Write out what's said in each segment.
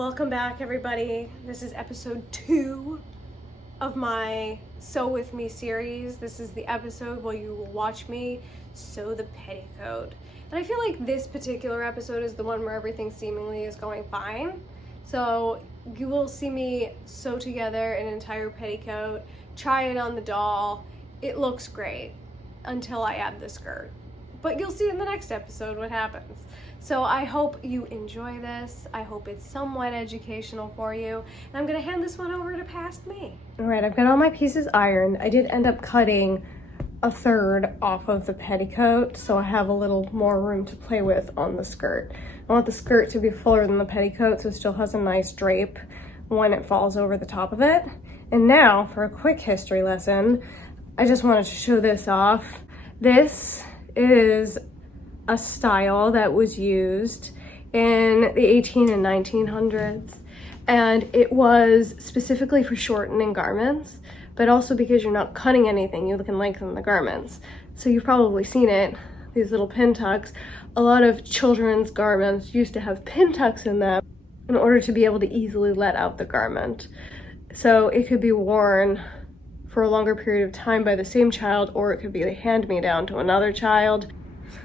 Welcome back, everybody. This is episode 2 of my Sew With Me series. This is the episode where you will watch me sew the petticoat. And I feel like this particular episode is the one where everything seemingly is going fine. So you will see me sew together an entire petticoat, try it on the doll. It looks great until I add the skirt. But you'll see in the next episode what happens. So I hope you enjoy this. I hope it's somewhat educational for you. And I'm gonna hand this one over to past me. All right, I've got all my pieces ironed. I did end up cutting a third off of the petticoat, so I have a little more room to play with on the skirt. I want the skirt to be fuller than the petticoat, so it still has a nice drape when it falls over the top of it. And now for a quick history lesson, I just wanted to show this off. This is a style that was used in the 18 and 1900s, and it was specifically for shortening garments, but also because you're not cutting anything, you can lengthen the garments. So you've probably seen it, these little pin tucks. A lot of children's garments used to have pin tucks in them in order to be able to easily let out the garment. So it could be worn for a longer period of time by the same child, or it could be a hand-me-down to another child.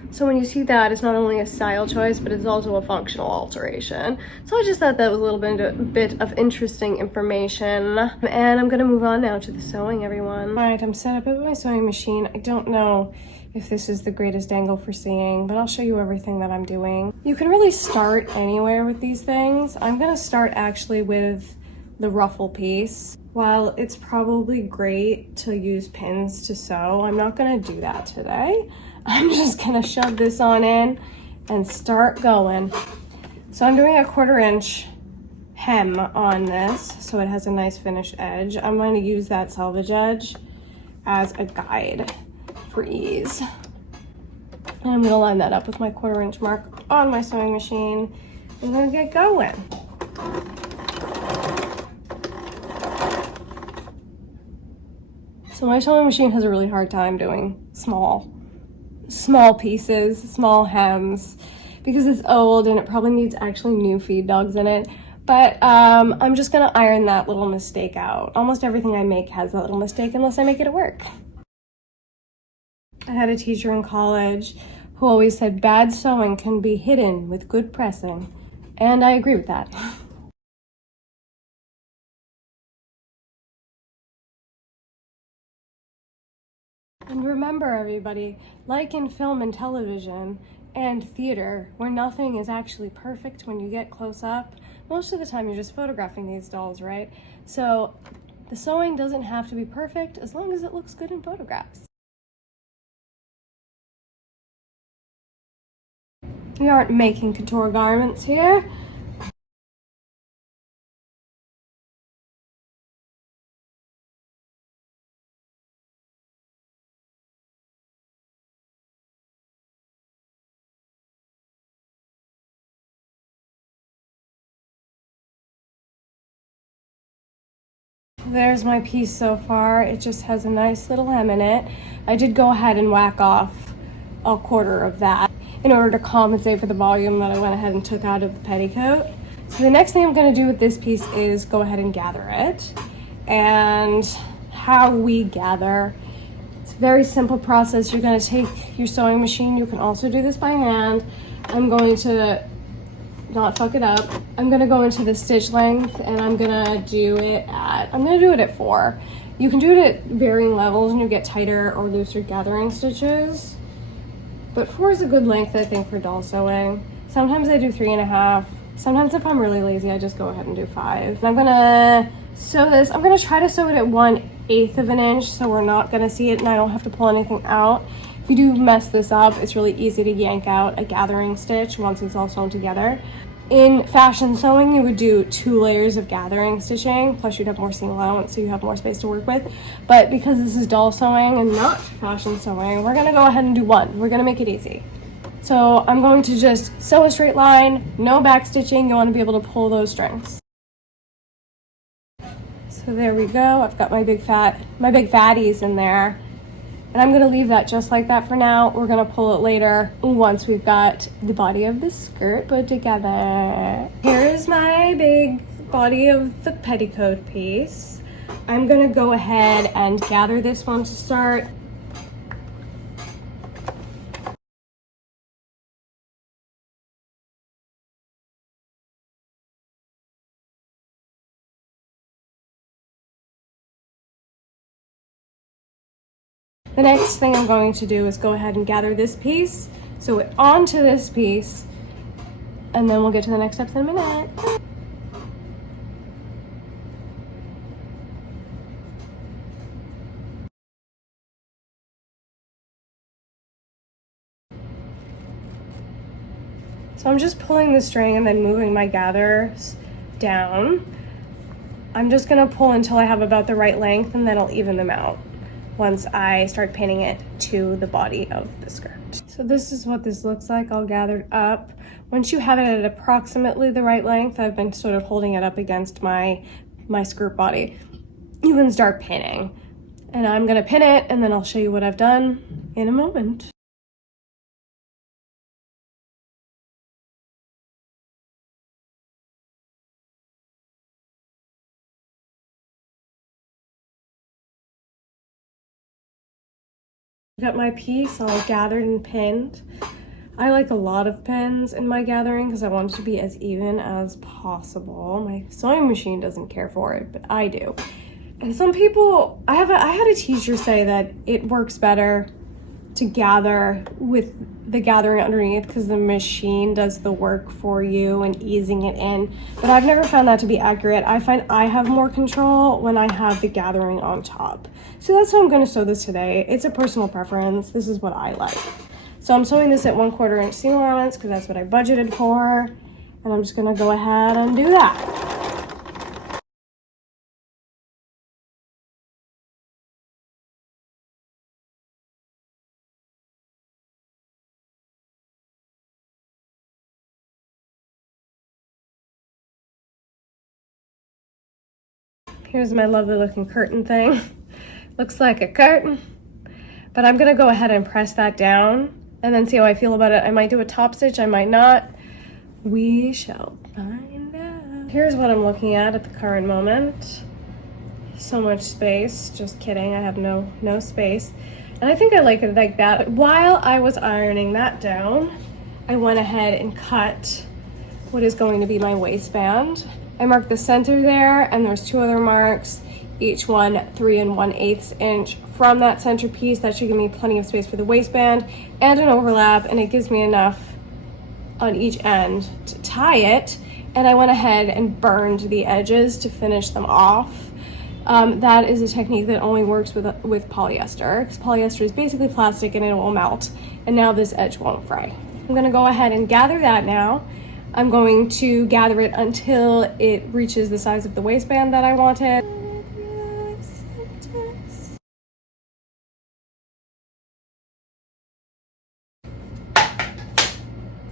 So when you see that, it's not only a style choice, but it's also a functional alteration. So I just thought that was a little bit of interesting information. And I'm gonna move on now to the sewing, everyone. All right, I'm set up at my sewing machine. I don't know if this is the greatest angle for seeing, but I'll show you everything that I'm doing. You can really start anywhere with these things. I'm gonna start actually with the ruffle piece. While it's probably great to use pins to sew, I'm not gonna do that today. I'm just gonna shove this on in and start going. So I'm doing a 1/4 inch hem on this so it has a nice finished edge. I'm going to use that selvage edge as a guide for ease. And I'm gonna line that up with my 1/4 inch mark on my sewing machine. I'm gonna get going. So my sewing machine has a really hard time doing small pieces, small hems, because it's old and it probably needs actually new feed dogs in it. But I'm just gonna iron that little mistake out. Almost everything I make has that little mistake unless I make it at work. I had a teacher in college who always said bad sewing can be hidden with good pressing. And I agree with that. And remember, everybody, like in film and television and theater, where nothing is actually perfect when you get close up, most of the time you're just photographing these dolls, right? So the sewing doesn't have to be perfect as long as it looks good in photographs. We aren't making couture garments here. There's my piece so far. It just has a nice little hem in it. I did go ahead and whack off a 1/4 of that in order to compensate for the volume that I went ahead and took out of the petticoat. So the next thing I'm going to do with this piece is go ahead and gather it. And how we gather, it's a very simple process. You're going to take your sewing machine. You can also do this by hand. I'm going to not fuck it up. I'm gonna go into the stitch length and I'm gonna do it at 4. You can do it at varying levels and you get tighter or looser gathering stitches. But 4 is a good length, I think, for doll sewing. Sometimes I do 3.5. Sometimes if I'm really lazy, I just go ahead and do 5. And I'm gonna sew this. I'm gonna try to sew it at 1/8 of an inch so we're not gonna see it and I don't have to pull anything out. If you do mess this up, it's really easy to yank out a gathering stitch once it's all sewn together. In fashion sewing, you would do 2 layers of gathering stitching, plus you'd have more seam allowance, so you have more space to work with. But because this is doll sewing and not fashion sewing, we're gonna go ahead and do 1. We're gonna make it easy. So I'm going to just sew a straight line, no back stitching. You wanna be able to pull those strings. So there we go. I've got my big fatties in there. And I'm gonna leave that just like that for now. We're gonna pull it later once we've got the body of the skirt put together. Here's my big body of the petticoat piece. I'm gonna go ahead and gather this one to start. The next thing I'm going to do is go ahead and gather this piece, sew it onto this piece, and then we'll get to the next steps in a minute. So I'm just pulling the string and then moving my gathers down. I'm just gonna pull until I have about the right length, and then I'll even them out once I start pinning it to the body of the skirt. So this is what this looks like all gathered up. Once you have it at approximately the right length, I've been sort of holding it up against my skirt body, you can start pinning. And I'm gonna pin it, and then I'll show you what I've done in a moment. Got my piece all gathered and pinned. I like a lot of pins in my gathering because I want it to be as even as possible. My sewing machine doesn't care for it, but I do. And some people, I had a teacher say that it works better to gather with the gathering underneath because the machine does the work for you and easing it in. But I've never found that to be accurate. I find I have more control when I have the gathering on top. So that's how I'm gonna sew this today. It's a personal preference. This is what I like. So I'm sewing this at 1/4 inch seam allowance because that's what I budgeted for. And I'm just gonna go ahead and do that. Here's my lovely looking curtain thing. Looks like a curtain, but I'm gonna go ahead and press that down and then see how I feel about it. I might do a top stitch, I might not. We shall find out. Here's what I'm looking at the current moment. So much space, just kidding, I have no space. And I think I like it like that. But while I was ironing that down, I went ahead and cut what is going to be my waistband. I marked the center there, and there's 2 other marks, each one 3 1/8 inch from that center piece. That should give me plenty of space for the waistband and an overlap, and it gives me enough on each end to tie it. And I went ahead and burned the edges to finish them off. That is a technique that only works with polyester, because polyester is basically plastic and it will melt, and now this edge won't fray. I'm gonna go ahead and gather that now. I'm going to gather it until it reaches the size of the waistband that I wanted.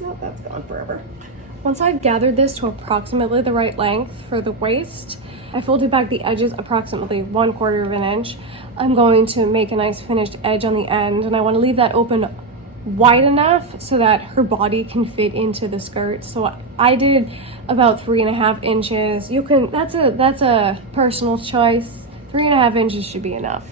Oh, that's gone forever. Once I've gathered this to approximately the right length for the waist, I folded back the edges approximately 1/4 inch. I'm going to make a nice finished edge on the end, and I want to leave that open wide enough so that her body can fit into the skirt. So I did about 3.5 inches. You can, that's a personal choice. 3.5 inches should be enough.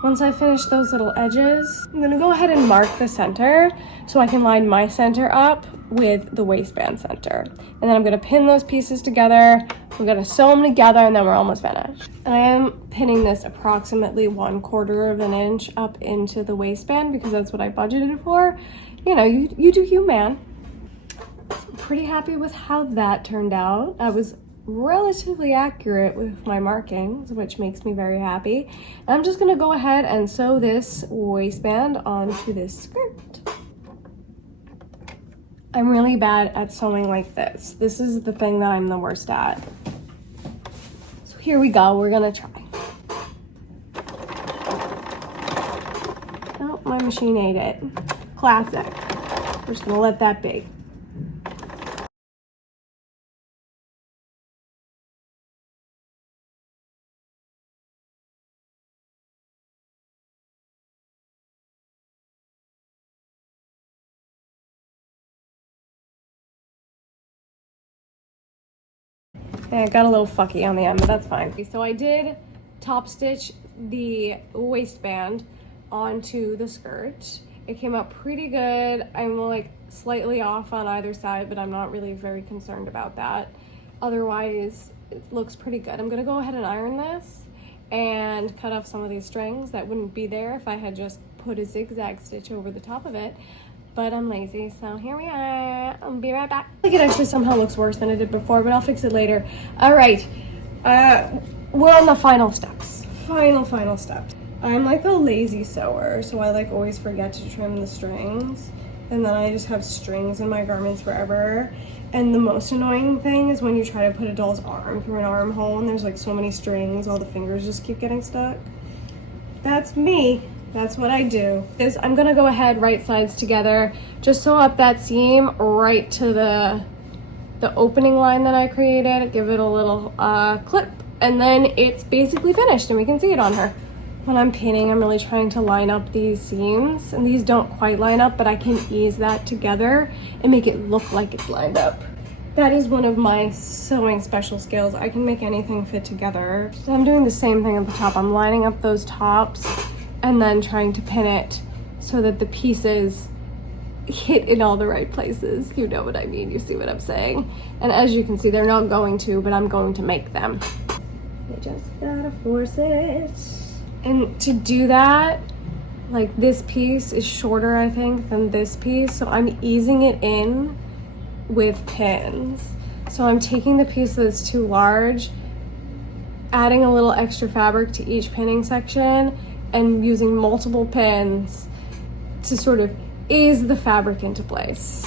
Once I finish those little edges, I'm gonna go ahead and mark the center so I can line my center up with the waistband center. And then I'm gonna pin those pieces together. We're gonna sew them together, and then we're almost finished. And I am pinning this approximately 1/4 inch up into the waistband because that's what I budgeted for. You know, you do you, man. So I'm pretty happy with how that turned out. I was relatively accurate with my markings, which makes me very happy. I'm just gonna go ahead and sew this waistband onto this skirt. I'm really bad at sewing like this. This is the thing that I'm the worst at. So here we go, we're gonna try. Oh, my machine ate it. Classic. We're just gonna let that be. And it got a little fucky on the end, but that's fine. So I did top stitch the waistband onto the skirt. It came out pretty good. I'm like slightly off on either side, but I'm not really very concerned about that. Otherwise, it looks pretty good. I'm gonna go ahead and iron this and cut off some of these strings that wouldn't be there if I had just put a zigzag stitch over the top of it. But I'm lazy, so here we are. I'll be right back. I think it actually somehow looks worse than it did before, but I'll fix it later. All right, we're on the final steps. Final steps. I'm like a lazy sewer, so I like always forget to trim the strings, and then I just have strings in my garments forever. And the most annoying thing is when you try to put a doll's arm through an armhole and there's like so many strings, all the fingers just keep getting stuck. That's me. That's what I do. I'm gonna go ahead, right sides together, just sew up that seam right to the opening line that I created, give it a little clip, and then it's basically finished and we can see it on her. When I'm pinning, I'm really trying to line up these seams, and these don't quite line up, but I can ease that together and make it look like it's lined up. That is one of my sewing special skills. I can make anything fit together. So I'm doing the same thing at the top. I'm lining up those tops and then trying to pin it so that the pieces hit in all the right places. You know what I mean, you see what I'm saying. And as you can see, they're not going to, but I'm going to make them. I just gotta force it. And to do that, like this piece is shorter, I think, than this piece, so I'm easing it in with pins. So I'm taking the piece that's too large, adding a little extra fabric to each pinning section, and using multiple pins to sort of ease the fabric into place.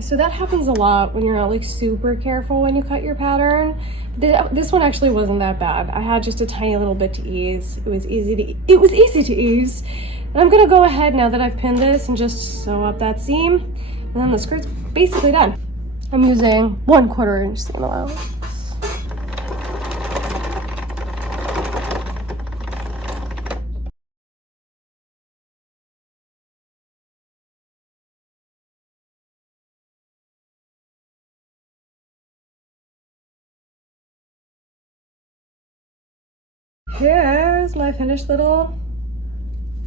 So that happens a lot when you're not like super careful when you cut your pattern. This one actually wasn't that bad. I had just a tiny little bit to ease. It was easy to ease. And I'm gonna go ahead now that I've pinned this and just sew up that seam. And then the skirt's basically done. I'm using 1/4 inch seam allowance. Here's my finished little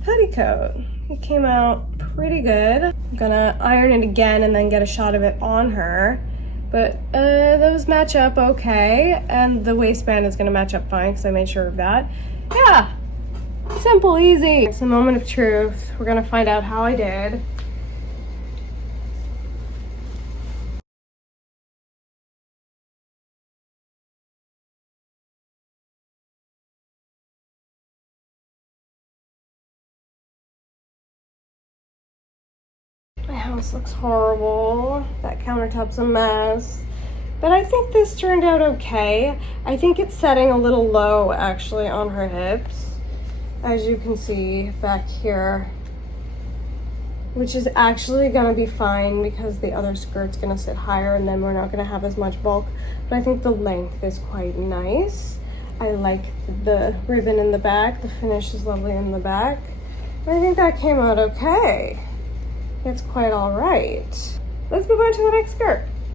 petticoat. It came out pretty good. I'm gonna iron it again and then get a shot of it on her. But those match up okay. And the waistband is gonna match up fine because I made sure of that. Yeah, simple, easy. It's the moment of truth. We're gonna find out how I did. My house looks horrible. That countertop's a mess. But I think this turned out okay. I think it's setting a little low actually on her hips, as you can see back here, which is actually gonna be fine because the other skirt's gonna sit higher and then we're not gonna have as much bulk. But I think the length is quite nice. I like the ribbon in the back. The finish is lovely in the back. I think that came out okay. It's quite all right. Let's move on to the next skirt.